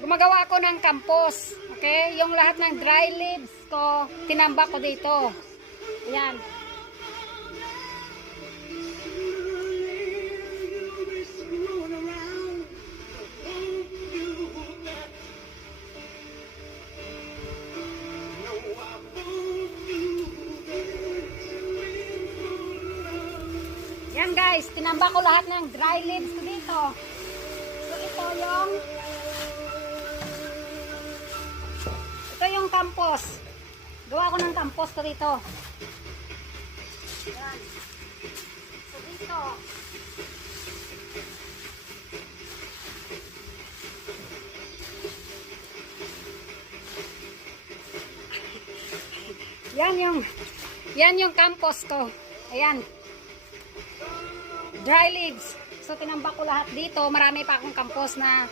Gumagawa ako ng compost. Okay? Yung lahat ng dry leaves ko, tinambak ko dito. Ayan. Yan guys, tinambak ko lahat ng dry leaves ko dito. So ito yung compost. Gawa ko ng compost ko dito. Yan. So dito. Yan yung compost ko. Ayan. Dry leaves. So tinambak ko lahat dito. Marami pa akong compost na